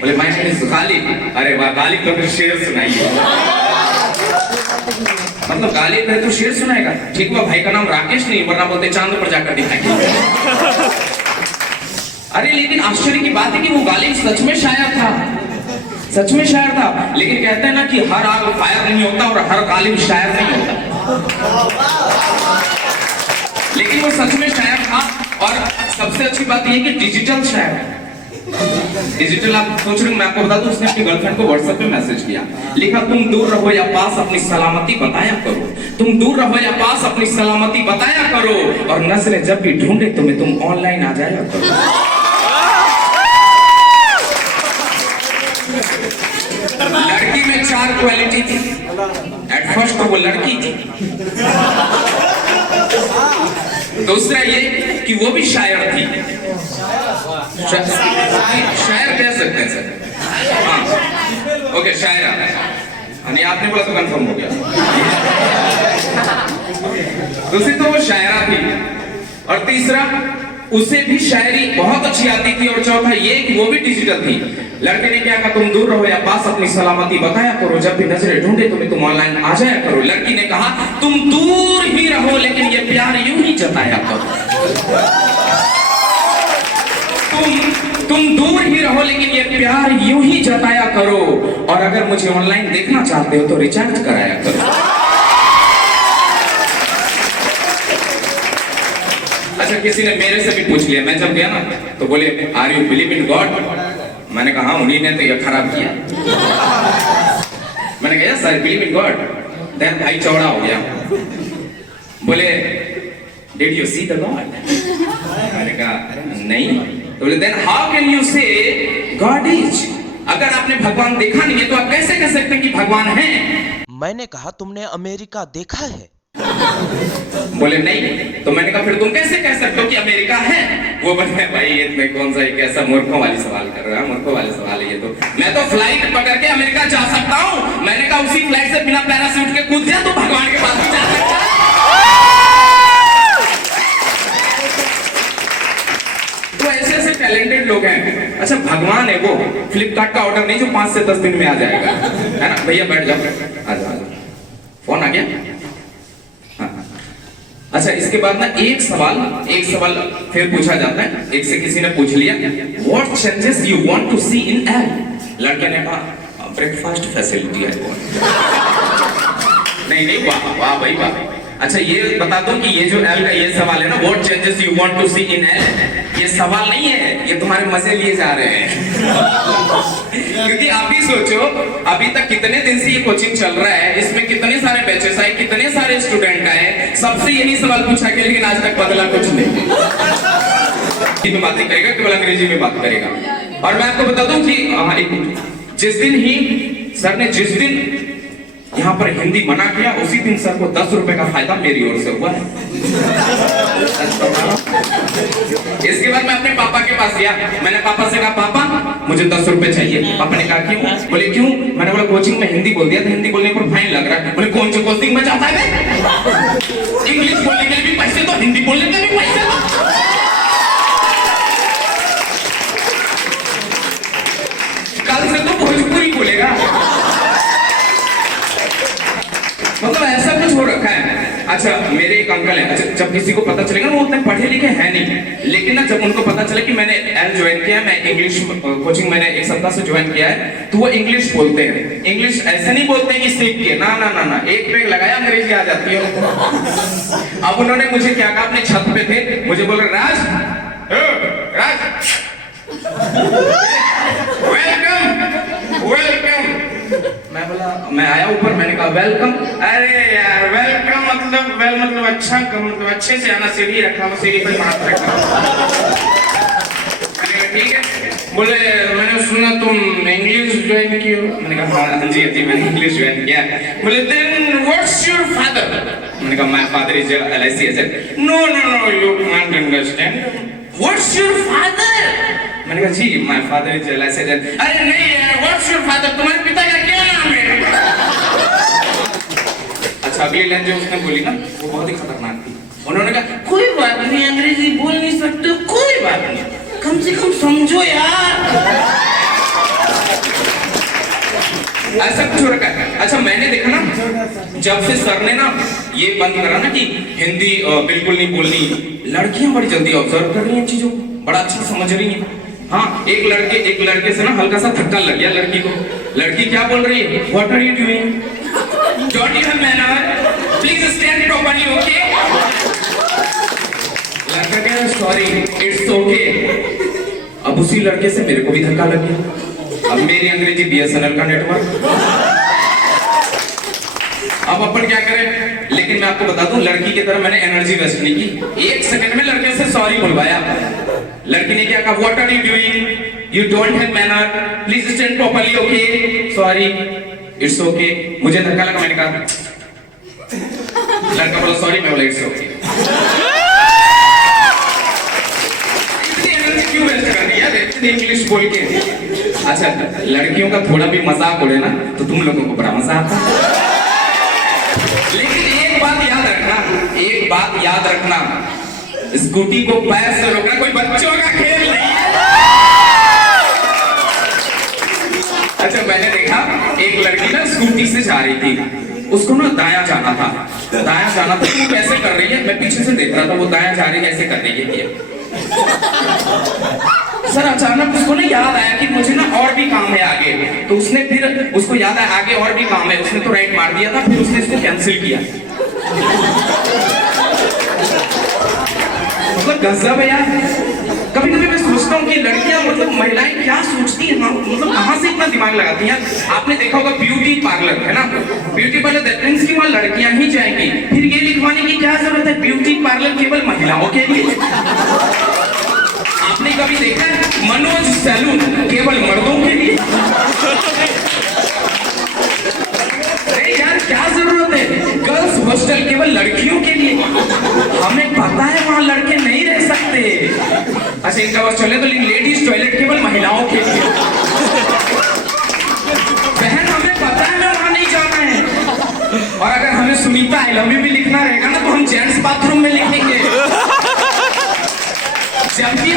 बोले my name is Ghalib. अरे वाह, गालिब तो फिर शेर सुनाइए। मतलब गालिब है तो शेर सुनाएगा। ठीक हुआ भाई का नाम राकेश नहीं, वरना बोलते चांद पर जाकर दिखाएंगे। अरे लेकिन आश्चर्य की बात है कि वो गालिब सच में शायर था, सच में शायर था। लेकिन कहते हैं ना कि हर आग फायर नहीं होता और हर गालिब शायर नहीं होता। लेकिन वो सच में शायर था। और सबसे अच्छी बात ये कि डिजिटल शायर। डिजिटल आप सोच रहे हो, मैं आपको बता दूं, उसने अपनी गर्लफ्रेंड को व्हाट्सएप पे मैसेज किया, लिखा तुम दूर रहो या पास अपनी सलामती बताया करो, तुम दूर रहो या पास अपनी सलामती बताया करो, और नस्लें जब भी ढूंढे तुम्हें तुम ऑनलाइन आ जाया करो। लड़की में 4 क्वालिटी थी। एट फर्स्ट तो वो लड़की थी। दूसरा ये कि वो भी शायर थी। शायर कह सकते हैं सर। हाँ ओके, शायर। यानी आपने बोला तो कंफर्म हो गया। दूसरी तो वो शायरा थी, और तीसरा उसे भी शायरी बहुत अच्छी आती थी, और चौथा ये कि वो भी डिजिटल थी। लड़के ने क्या कहा, तुम दूर रहो या पास अपनी सलामती बताया करो, जब भी नजरें ढूंढे तुम्हें तुम ऑनलाइन आ जाया करो। लड़की ने कहा तुम दूर ही रहो लेकिन ये प्यार यूं ही जताया करो। तुम दूर ही रहो लेकिन ये प्यार यूं ही जताया करो, और अगर मुझे ऑनलाइन देखना चाहते हो तो रिचार्ज कराया करो। अच्छा, किसी ने मेरे से भी पूछ लिया, मैं जब गया ना तो बोले are you believe in God? मैंने कहा उन्हीं ने तो ये खराब किया। मैंने कहा sir believe in God. Then भाई चौड़ा हो गया, बोले did you see the God? मैंने कहा नहीं। तो बोले then how can you say God is? अगर आपने भगवान देखा नहीं है तो आप कैसे कह सकते हैं कि भगवान है? मैंने कहा तुमने अमेरिका देखा है? बोले नहीं। तो मैंने कहा फिर तुम कैसे कह सकते हो कि अमेरिका है? वो बोले भाई ये कौन सा एक ऐसा मूर्खों वाली सवाल कर रहा है, मूर्खों वाले सवाल है ये तो। मैं तो फ्लाइट पकड़ के अमेरिका जा सकता हूँ। मैंने कहा उसी फ्लाइट से बिना पैराशूट के कूद जाए तो भगवान के पास भी जा सकता है। तो ऐसे ऐसे टैलेंटेड लोग हैं। अच्छा, भगवान है वो फ्लिपकार्ट का ऑर्डर नहीं जो 5 से 10 दिन में आ जाएगा, है ना? भैया बैठ जाओ, आ जाओ। फोन आ गया। अच्छा, इसके बाद ना एक सवाल फिर पूछा जाता है। एक से किसी ने पूछ लिया what changes you want to see in ad? लड़के ने कहा ब्रेकफास्ट फैसिलिटी है। नहीं वाह वाह भाई वाह। अच्छा, ये बता दो कि ये जो एल का ये सवाल है ना, what changes you want to see in ad, ये सवाल नहीं है, ये तुम्हारे मजे लिए जा रहे हैं। क्योंकि आप ही सोचो, अभी तक कितने दिन से ये कोचिंग चल रहा है, इसमें कितने सारे बैचेस आए, कितने सारे स्टूडेंट आए, सबसे यही सवाल पूछा गया, लेकिन आज तक बदला कुछ नहीं। हिंदी में बातें करेगा केवल अंग्रेजी में बात करेगा। और मैं आपको बता दूं कि जिस दिन यहाँ पर हिंदी मना किया, उसी दिन सर को 10 रुपए का फायदा मेरी ओर से हुआ है। इसके बाद मैं अपने पापा के पास गया। मैंने पापा से कहा पापा मुझे 10 रुपए चाहिए। पापा ने कहा क्यों? बोले क्यों? मैंने बोला कोचिंग में हिंदी बोल दिया था, हिंदी बोलने पर फाइन लग रहा है। बोले कौन सी कोचिंग में जाता है? इंग्लिश बोलने के लिए भी पैसे दो, हिंदी बोलने के लिए भी पैसे दो। कल से तो भोजपुरी बोलेगा। मतलब ऐसा कुछ हो रखा है। अच्छा, मेरे एक अंकल हैं। अच्छा, जब किसी को पता चलेगा वो उतने पढ़े लिखे हैं नहीं, लेकिन ना जब उनको पता चले कि मैंने एल ज्वाइन किया, मैं इंग्लिश कोचिंग मैंने 1 सप्ताह से ज्वाइन किया है, तो वो इंग्लिश बोलते हैं। इंग्लिश ऐसे नहीं बोलते कि सीख के, ना ना ना ना, एक पेग लगाया अंग्रेजी आ जाती है। अब उन्होंने मुझे क्या कहा, अपने छत पे थे, मुझे बोल रहे राज वेलकम। मैं बोला, मैं आया ऊपर, मैंने कहा वेलकम। अरे यार वेलकम मतलब अच्छा, मतलब अच्छे से आना, सीढ़ी रखा, सीढ़ी पे हाथ रखा। ठीक है। बोले मैंने सुना तुम इंग्लिश ज्वाइन की हो। मैंने कहा हाँ जी मैंने इंग्लिश ज्वाइन किया। बोले देन व्हाट्स योर फादर? मैंने कहा my father is LIC agent. No you can't understand. What's your father? मैंने कहा जी my father is LIC agent. अरे नहीं यार, व्हाट्स योर फादर? तुम्हारे पिता का क्या नाम है? अच्छा, अगली लाइन जो उसने बोली ना वो बहुत ही खतरनाक थी। उन्होंने कहा कोई बात नहीं, अंग्रेजी बोल नहीं सकते, कोई बात नहीं, कम से कम समझो यार। ऐसा कुछ हो रखा है। अच्छा मैंने देखा ना, जब से सर ने ना ये बंद करा ना कि हिंदी बिल्कुल नहीं बोलनी, लड़कियां बड़ी जल्दी ऑब्जर्व कर रही हैं चीजों को, बड़ा अच्छा समझ रही हैं। हाँ, एक लड़के से ना हल्का सा धक्का लग गया लड़की को। लड़की क्या बोल रही है? What are you doing? Don't you have manner? Please stand properly, okay? लड़का कह रहा सॉरी, इट्स ओके। अब उसी लड़के से मेरे को भी धक्का लग गया। अब मेरी अंग्रेजी BSNL का नेटवर्क। अब अपन क्या करें? लेकिन मैं आपको बता दूं, लड़की की तरह मैंने एनर्जी वेस्ट नहीं की। 1 सेकंड में लड़के से सॉरी बुलवाया। लड़की ने क्या कहा? What are you doing? You don't have manner, please stand properly, okay? Sorry, it's okay. मुझे धक्का लगा, मैंने कहा, लड़का बोला सॉरी, मैं बोला इट्स ओके। इतनी एनर्जी क्यों वेस्ट कर रही है इतनी इंग्लिश बोल के? अच्छा, लड़कियों का थोड़ा भी मजाक उड़े ना तो तुम लोगों को बड़ा मजा आता है। लेकिन एक बात याद रखना, स्कूटी को पैर से रोकना कोई बच्चों का खेल नहीं है। अच्छा मैंने देखा एक लड़की ना स्कूटी से जा रही थी, उसको ना दायां जाना था तो वो कैसे कर रही है, मैं पीछे से देख रहा था, वो दायां जा रही है, कैसे कर रही है। सर अचानक उसको ना याद आया कि मुझे ना और भी काम है आगे, तो उसने फिर उसको याद आया आगे और भी काम है, उसने तो राइट मार दिया था, फिर उसने इसको कैंसिल किया। मतलब गजब है यार। कभी कभी मैं सोचता हूँ कि लड़कियां मतलब महिलाएं क्या सोचती हैं, मतलब कहाँ से इतना दिमाग लगाती हैं। आपने देखा होगा ब्यूटी पार्लर है ना, ब्यूटी पार्लर दैट मींस कि वहाँ लड़कियां ही जाएंगी, फिर ये लिखवाने की क्या जरूरत है ब्यूटी पार्लर केवल महिलाओं के लिए। आपने कभी देखा है मनोज सैलून केवल मर्दों के लिए? अरे यार क्या जरूरत है? गर्ल्स हॉस्टल केवल लड़कियों के लिए। हमें पता है वहां लड़के नहीं रह सकते। अच्छा इनका बस चले तो लेडीज टॉयलेट केवल महिलाओं के लिए। बहन हमें पता है हमें वहां नहीं जाना है, और अगर हमें सुनीता आई लव यू भी लिखना रहेगा ना तो हम जेंट्स बाथरूम में लिखेंगे, जबकि